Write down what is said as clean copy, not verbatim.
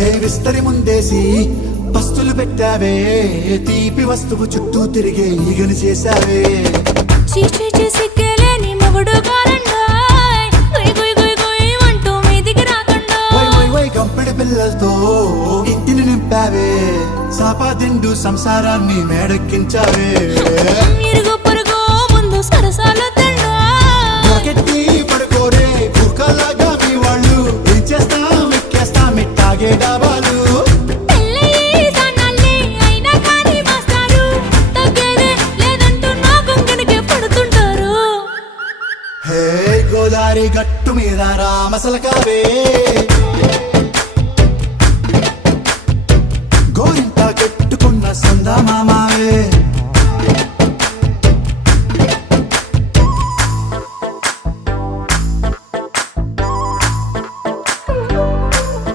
విస్తరి ముందేసి పస్తులు పెట్టావే, తీపి వస్తువు చుట్టూ తిరిగే ఈగను చేశావే. చీచీ చేసి కేలేని మొగుడు గారండాయ్, గుయ్ గుయ్ గుయ్ గుయ్ అంటూ మీదికి రాకుండా కంపెడి పిల్లలతో ఇంటిని నింపావే, సాపాదిండు సంసారాన్ని మేడెక్కించావే. ఇరుగు పొరుగు ముందు సరసాలు తిండా నాకెట్టి పడుకోరే కుక్కలాగా మీ వాళ్ళు, ఏం చేస్తాం ఎక్కేస్తాం ఇట్టాగే డాబాలు. పెళ్ళయి సన్నాళ్ళే అయినా కానీ మాస్టారు, తగ్గేదే లేదంటూ నా కొంగడికే పడుతుంటారు. హే గోదారి గట్టు మీద రామసలకా